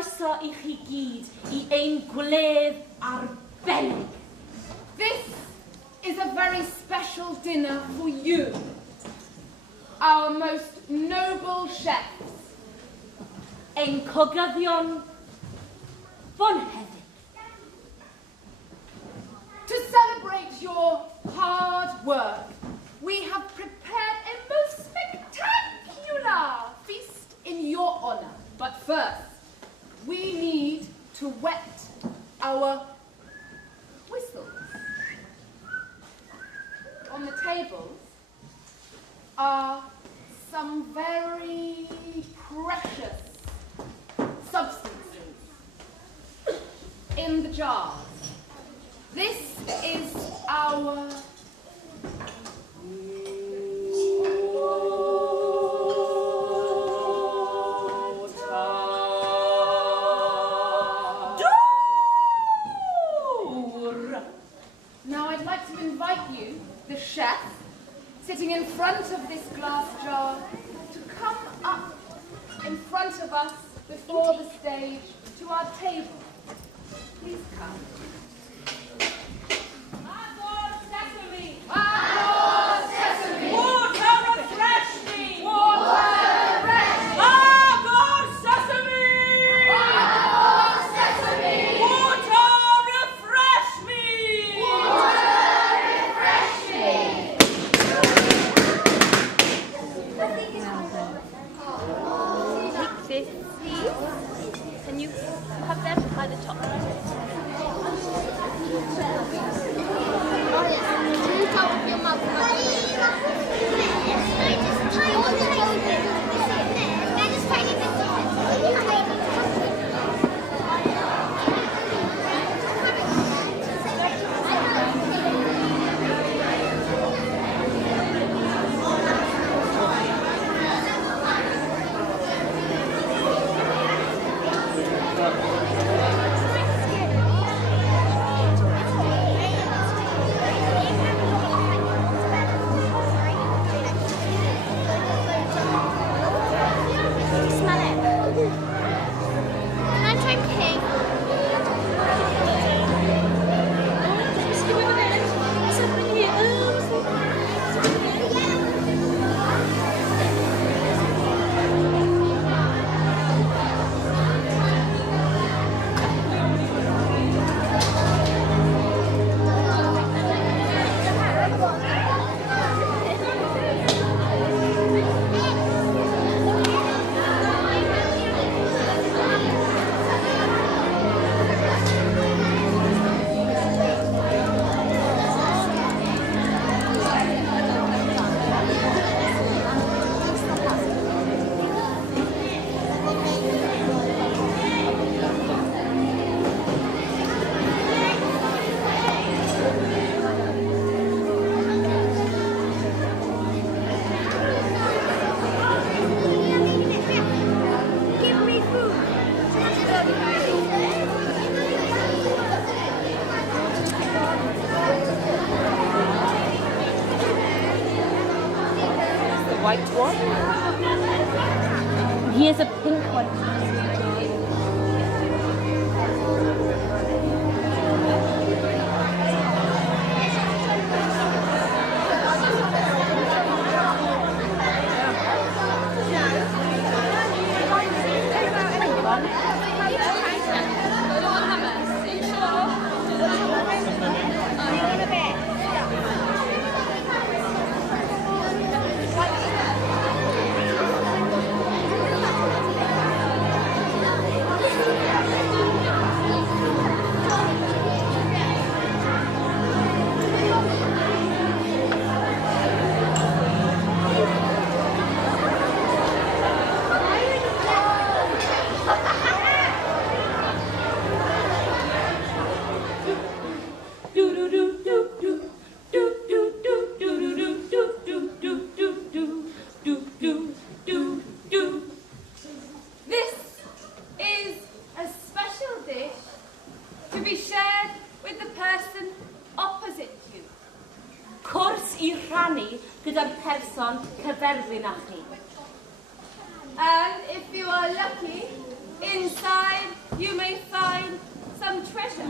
Croeso I chi gyd I ein gwledd arbennig. This is a very special dinner for you, our most noble chefs. Ein cogyddion bonheddig. To celebrate your hard work, we have prepared a most spectacular feast in your honor. But first, we need to wet our whistles. On the tables are some very precious substances in the jars. This is our Now I'd like to invite you, the chef, sitting in front of this glass jar, to come up in front of us before the stage to our table. Please come. Sesame! Sesame! Water refresh me! Water refresh me! Sesame! Sesame! Water refresh me! Refresh me! Take this, please. Can you have them by the top? White one. Here's a pink one. gyda'r person cyferddin â chi. And if you are lucky, Inside, you may find some treasure.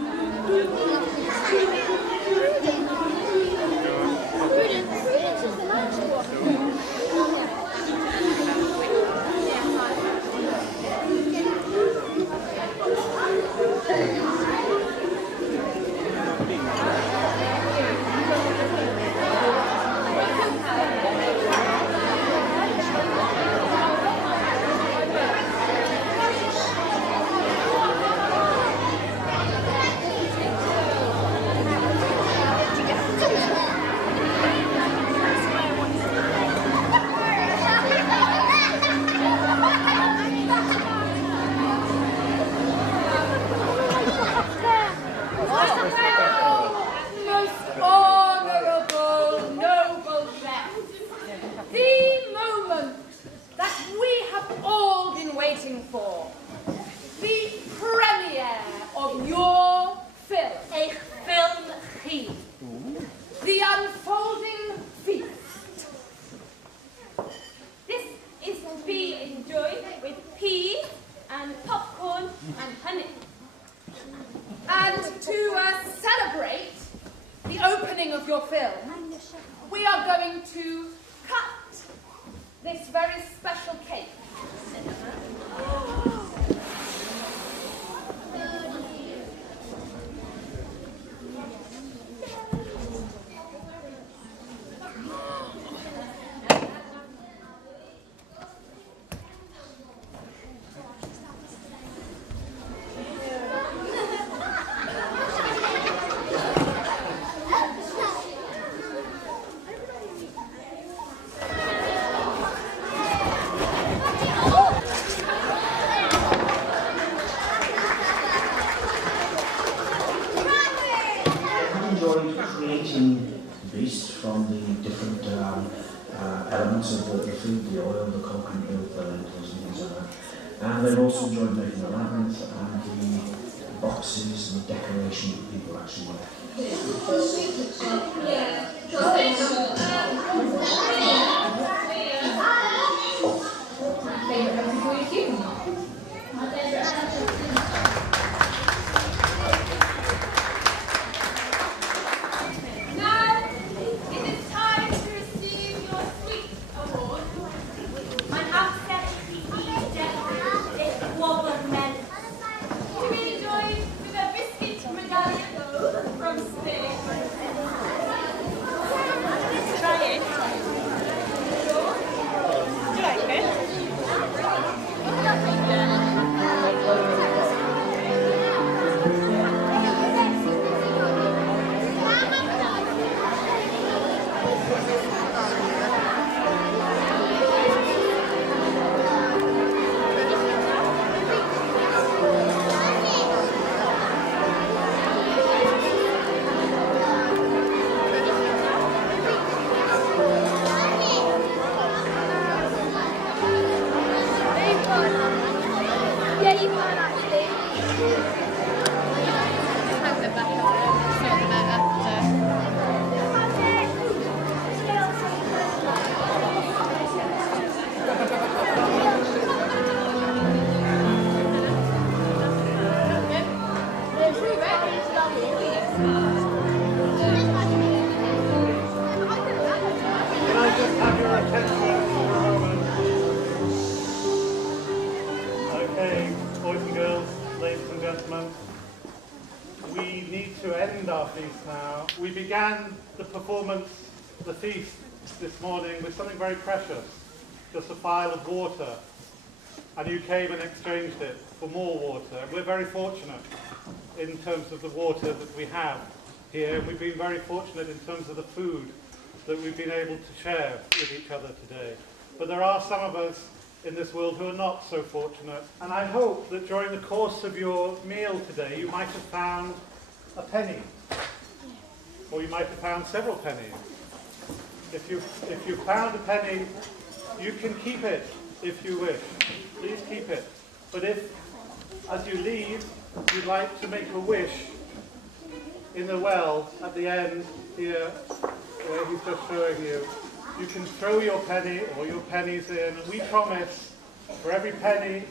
Creating beasts from the different elements of the food, the oil, the coconut milk, the lentils and things like that. And they've also enjoyed making the labyrinth and the boxes and the decoration that people actually wear. Okay, boys and girls, ladies and gentlemen, we need to end our feast now. We began the performance, the feast, this morning with something very precious, just a phial of water, and you came and exchanged it for more water. We're very fortunate in terms of the water that we have here. We've been very fortunate in terms of the food that we've been able to share with each other today. But there are some of us in this world who are not so fortunate, and I hope that during the course of your meal today you might have found a penny, or you might have found several pennies. If you found a penny, you can keep it if you wish. Please keep it. But if, as you leave, you'd like to make a wish in the well at the end here, where he's just showing you, you can throw your penny or your pennies in, and we promise for every penny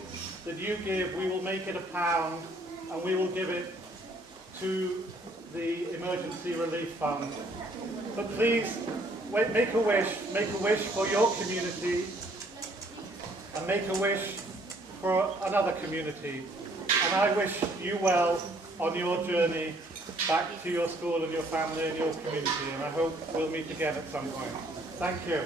that you give, we will make it £1 and we will give it to the Emergency Relief Fund. But please, make a wish for your community and make a wish for another community. And I wish you well on your journey back to your school and your family and your community, and I hope we'll meet again at some point. Thank you.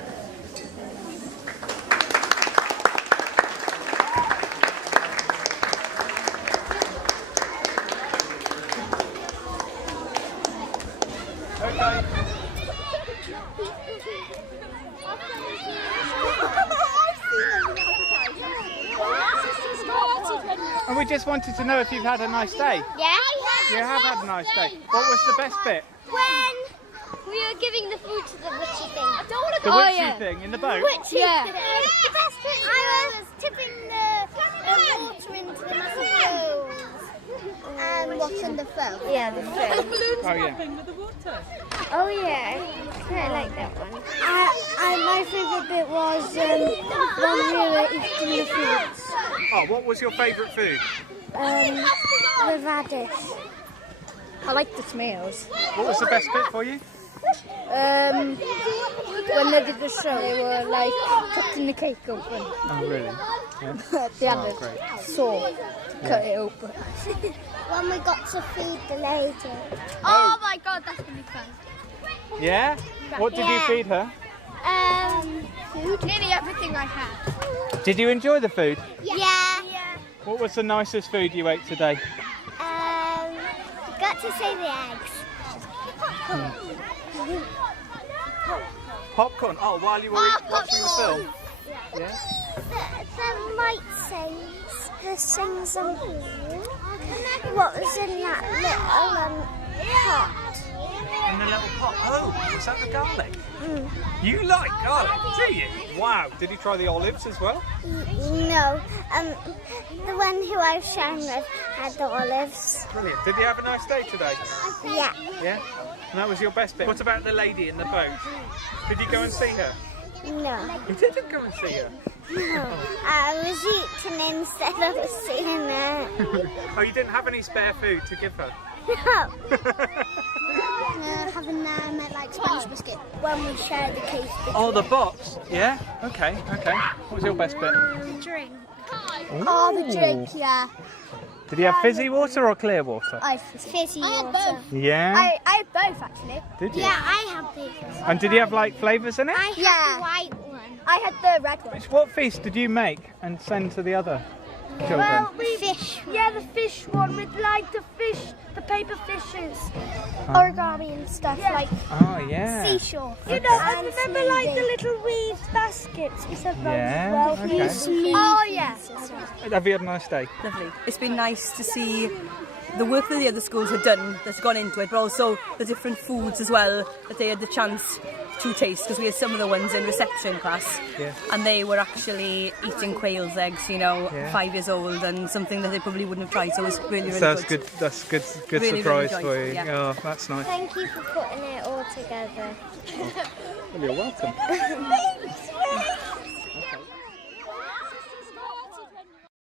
Okay. And we just wanted to know if you've had a nice day. Yeah. You have had a nice day. What was the best bit? When we were giving the food to the witchy thing. I don't want to The witchy thing in the boat? Witchy thing. The best bit I was tipping the water into the massive bowls. And watching the film. Yeah, the film. Oh yeah. With the water. Oh yeah, I like that one. My favourite bit was when we were eating the foods. Oh, what was your favourite food? The radish. I like the smells. What was the best bit for you? When they did the show, they were like cutting the cake open. Oh really? Yeah. They had Oh, a great. saw to cut it open. When we got to feed the lady. Oh my god, that's gonna be fun. Yeah? What did you feed her? Food. Nearly everything I had. Did you enjoy the food? Yeah. What was the nicest food you ate today? Got to see the eggs. Popcorn? Oh, while you were watching the film? Yeah? The mite sings. Who sings what was in that little pot? In the little pot? Oh, was that the garlic? You like garlic, do you? Wow. Did you try the olives as well? No. The one who I was sharing with had the olives. Brilliant. Did you have a nice day today? Yeah. Yeah? And that was your best bit. What about the lady in the boat? Did you go and see her? No. You didn't go and see her? No. I was eating instead of seeing her. Oh, you didn't have any spare food to give her? No. Having like Spanish biscuit when we shared the case. Oh, the box? Yeah? Okay, okay. What was your best bit? The drink. Ooh. Oh, the drink, yeah. Did you have fizzy water or clear water? Fizzy water. I had both. Yeah? I had both actually. Did you? Yeah, I had both. And did you have like flavours in it? I had the white one. I had the red one. What feast did you make and send to the other children? Well, fish. Yeah, the fish one with like the paper fishes. Origami and stuff like Oh, yeah. seashore. You know, I remember like the little weaved baskets. We said those Yeah, as well. okay. Oh yeah. Have you had a nice day? Lovely. It's been nice to see the work that the other schools had done that's gone into it, but also the different foods as well that they had the chance to taste, because we had some of the ones in reception class, Yeah. and they were actually eating quail's eggs, you know, Yeah. 5 years old, and something that they probably wouldn't have tried, so it was really, really So that's good. good. That's good. Good Really, surprise really for enjoyed you. it, yeah. Oh, that's nice. Thank you for putting it all together. Well, you're welcome.